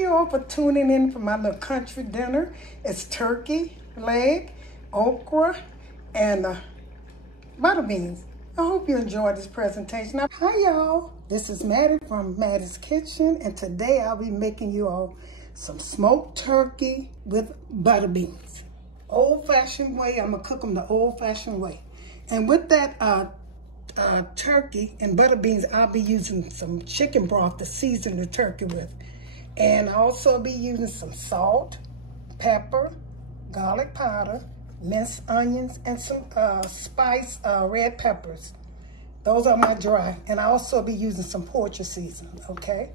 you all for tuning in for my little country dinner. It's turkey leg, okra, and butter beans. I hope you enjoyed this presentation. Hi y'all, this is Mattie from Mattie's Kitchen, and today I'll be making you all some smoked turkey with butter beans. Old-fashioned way. I'm gonna cook them the old-fashioned way. And with that turkey and butter beans, I'll be using some chicken broth to season the turkey with. And I'll also be using some salt, pepper, garlic powder, minced onions, and some spiced red peppers. Those are my dry. And I'll also be using some poultry seasoning, okay?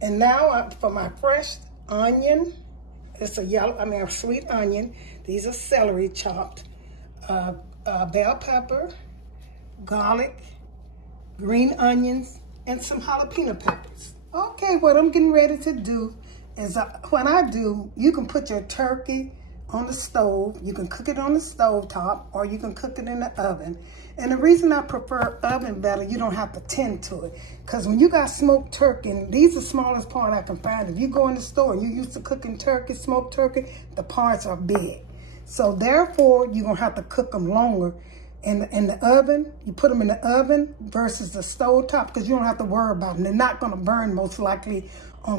And now for my fresh onion, it's a sweet onion. These are celery chopped, bell pepper, garlic, green onions, and some jalapeno peppers. Okay, what I'm getting ready to do is, you can put your turkey on the stove. You can cook it on the stove top, or you can cook it in the oven. And the reason I prefer oven better, you don't have to tend to it. Because when you got smoked turkey, and these are the smallest part I can find. If you go in the store and you're used to cooking turkey, smoked turkey, the parts are big. So therefore, you're gonna have to cook them longer. In the oven, you put them in the oven versus the stove top, because you don't have to worry about them. They're not gonna burn most likely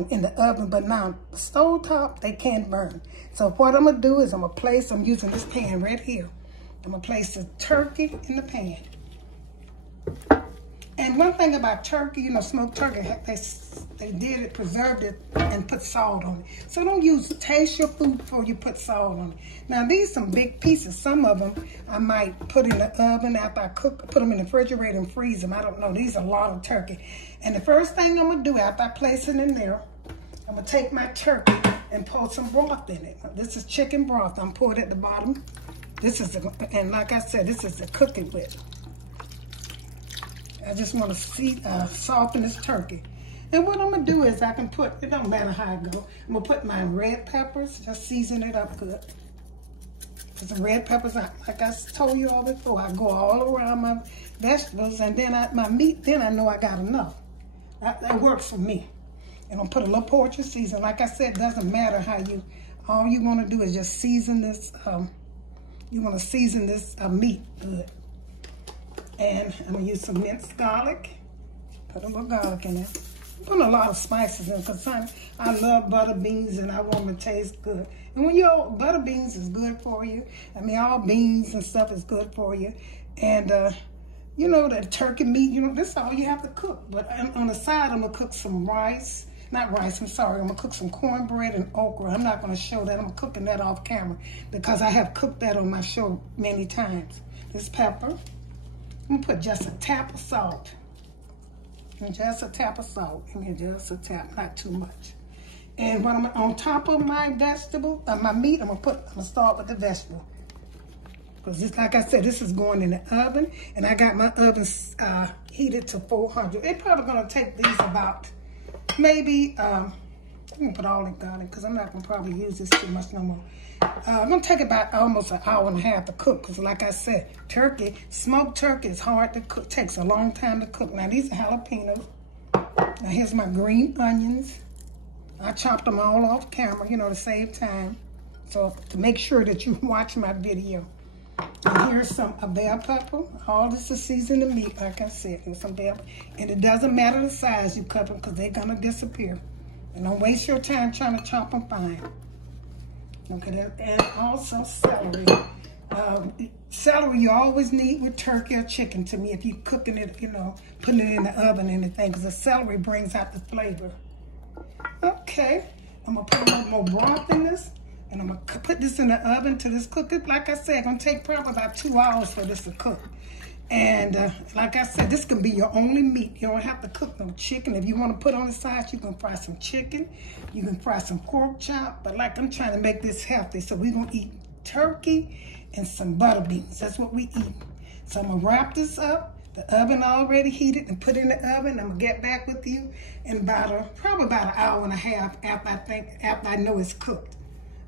in the oven, but now the stove top, they can't burn. So what I'm gonna do is I'm using this pan right here. I'm gonna place the turkey in the pan. And one thing about turkey, smoked turkey, they preserved it and put salt on it. So don't taste your food before you put salt on it. Now these some big pieces. Some of them I might put in the oven after I cook, put them in the refrigerator and freeze them. I don't know, these are a lot of turkey. And the first thing I'm gonna do after I place it in there, I'm gonna take my turkey and pour some broth in it. This is chicken broth. I'm pouring it at the bottom. And like I said, this is the cooking with. I just want to soften this turkey. And what I'm going to do is it don't matter how I go, I'm going to put my red peppers, just season it up good. Because the red peppers, like I told you all before, I go all around my vegetables, and then my meat, then I know I got enough. That works for me. And I'll put a little poultry season. Like I said, it doesn't matter how all you want to do is just season this, you want to season this meat good. And I'm going to use some minced garlic. Put a little garlic in there. I'm putting a lot of spices in because I love butter beans and I want them to taste good. And when butter beans is good for you, all beans and stuff is good for you. And, the turkey meat, this is all you have to cook. But on the side, I'm going to cook some rice. Not rice, I'm sorry. I'm going to cook some cornbread and okra. I'm not going to show that. I'm cooking that off camera because I have cooked that on my show many times. This pepper. I'm gonna put just a tap of salt. Just a tap of salt. Just a tap, not too much. And when I'm on top of my vegetable, my meat, I'm gonna start with the vegetable. Because like I said, this is going in the oven, and I got my oven heated to 400. It's probably gonna take these about maybe, I'm gonna put all the garlic because I'm not gonna probably use this too much no more. I'm gonna take about almost an hour and a half to cook because like I said, smoked turkey is hard to cook, takes a long time to cook. Now these are jalapeños. Now here's my green onions. I chopped them all off camera, to save time. So to make sure that you watch my video. And here's some bell pepper. All this is seasoned the meat, like I said. Here's some bell pepper. And it doesn't matter the size you cut them because they're gonna disappear. And don't waste your time trying to chop them fine. Okay, and also celery. Celery you always need with turkey or chicken to me if you're cooking it, putting it in the oven and anything, because the celery brings out the flavor. Okay, I'm going to put a little more broth in this, and I'm going to put this in the oven till this cook. Like I said, it's going to take probably about 2 hours for this to cook. And like I said, this can be your only meat. You don't have to cook no chicken. If you want to put on the side, you can fry some chicken. You can fry some pork chop. But like I'm trying to make this healthy, so we're going to eat turkey and some butter beans. That's what we eat. So I'm going to wrap this up. The oven already heated and put in the oven. I'm going to get back with you in probably about an hour and a half after I know it's cooked.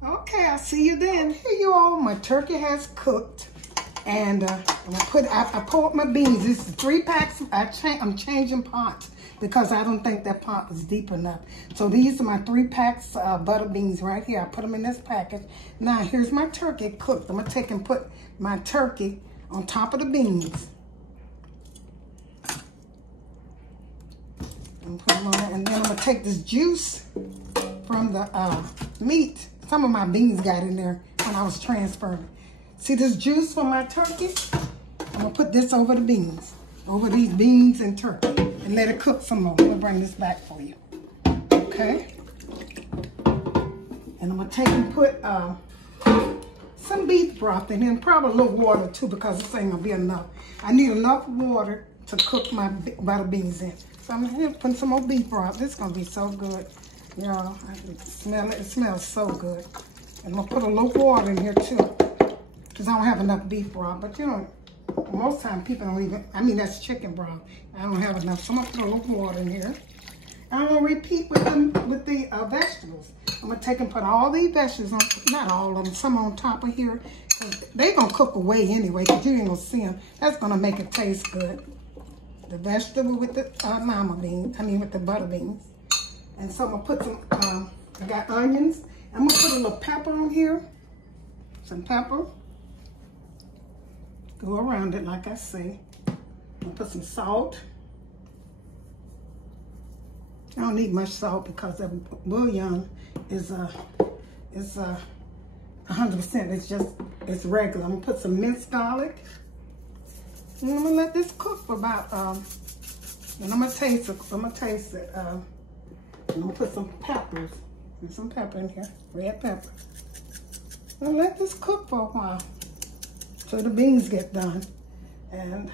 Okay, I'll see you then. Here you all, my turkey has cooked. And I poured my beans. This is 3 packs. I'm changing pots. because I don't think that pot was deep enough. So these are my 3 packs of butter beans right here. I put them in this package. Now here's my turkey cooked. I'm gonna take and put my turkey on top of the beans. And put them on there. And then I'm gonna take this juice from the meat. Some of my beans got in there when I was transferring. See this juice from my turkey? I'm gonna put this over the beans, over these beans and turkey, and let it cook some more. I'm gonna bring this back for you. Okay. And I'm gonna take and put some beef broth in here, and probably a little water too, because this ain't gonna be enough. I need enough water to cook my butter beans in. So I'm gonna put some more beef broth. This is gonna be so good. Y'all, I can smell it. It smells so good. And I'm gonna put a little water in here too, because I don't have enough beef broth. But you know, most time people don't even, I mean that's chicken broth. I don't have enough. So I'm gonna put a little water in here. And I'm gonna repeat with the vegetables. I'm gonna take and put all these vegetables on, not all of them, some on top of here. They're gonna cook away anyway, because you ain't gonna see them. That's gonna make it taste good. The vegetable with the lima beans, with the butter beans. And so I'm gonna put some, I got onions. I'm gonna put a little pepper on here. Some pepper. Go around it like I say. I'm gonna put some salt. I don't need much salt because the bouillon is 100%. It's regular. I'm gonna put some minced garlic. And I'm gonna let this cook for about, and I'm gonna taste it. And I'm gonna put some peppers. And some pepper in here, red pepper. And let this cook for a while till the beans get done. And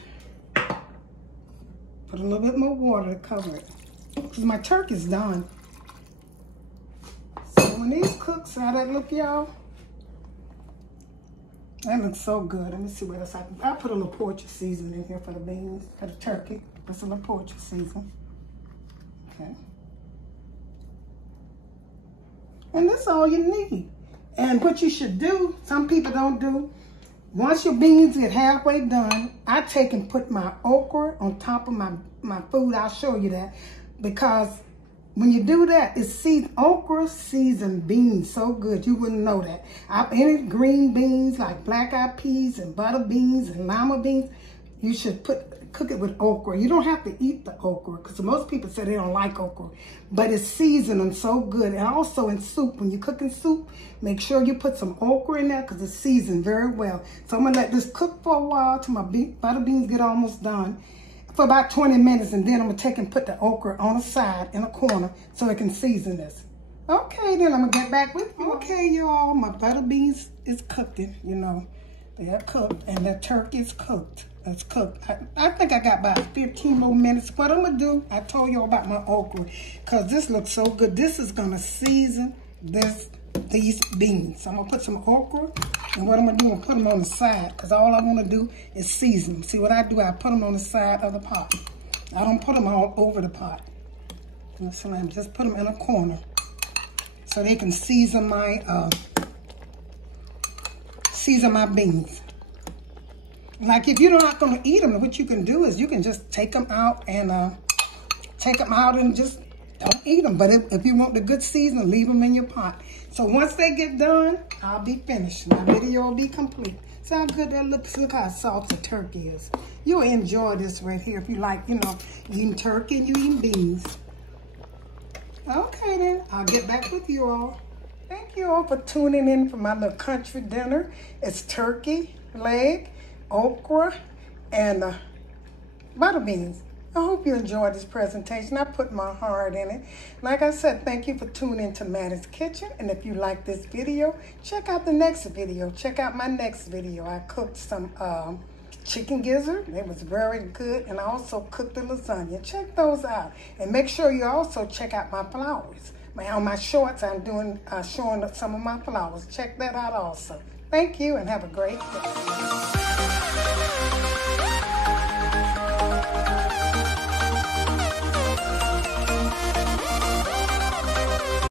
put a little bit more water to cover it, because my turkey's done. So when these cook, see how that look, y'all? That looks so good. Let me see what else I'll put a little Poultry seasoning in here for the beans, for the turkey. Put some little Poultry seasoning. Okay. And that's all you need. And what you should do, some people don't do, once your beans get halfway done, I take and put my okra on top of my food. I'll show you that. Because when you do that, okra seasoned beans so good, you wouldn't know that. Any green beans like black-eyed peas and butter beans and lima beans, you should cook it with okra. You don't have to eat the okra, because most people say they don't like okra, but it's seasoned so good. And also in soup, when you're cooking soup, make sure you put some okra in there, because it's seasoned very well. So I'm gonna let this cook for a while till my butter beans get almost done, for about 20 minutes, and then I'm gonna take and put the okra on the side in a corner so it can season this. Okay, then I'm gonna get back with you. Okay, y'all, my butter beans is cooking, you know. They're cooked, and the turkey is cooked. It's cooked. I think I got about 15 more minutes. What I'm gonna do, I told y'all about my okra, because this looks so good. This is gonna season these beans. So I'm gonna put some okra, and what I'm gonna do, I'm put them on the side, because all I wanna do is season them. See what I do, I put them on the side of the pot. I don't put them all over the pot. So I just put them in a corner so they can season my beans. Like if you're not gonna eat them, what you can do is you can just take them out and just don't eat them. But if you want the good season, leave them in your pot. So once they get done, I'll be finished. My video will be complete. See how good that looks? Look how soft the turkey is. You'll enjoy this right here if you like, you know, eating turkey and you eating beans. Okay then, I'll get back with you all. Thank you all for tuning in for my little country dinner. It's turkey leg, okra, and butter beans. I hope you enjoyed this presentation. I put my heart in it. Like I said, thank you for tuning in to Mattie's Kitchen. And if you like this video, check out the next video. Check out my next video. I cooked some chicken gizzard. It was very good. And I also cooked the lasagna. Check those out. And make sure you also check out my flowers. On my shorts, I'm doing showing some of my flowers. Check that out also. Thank you and have a great day.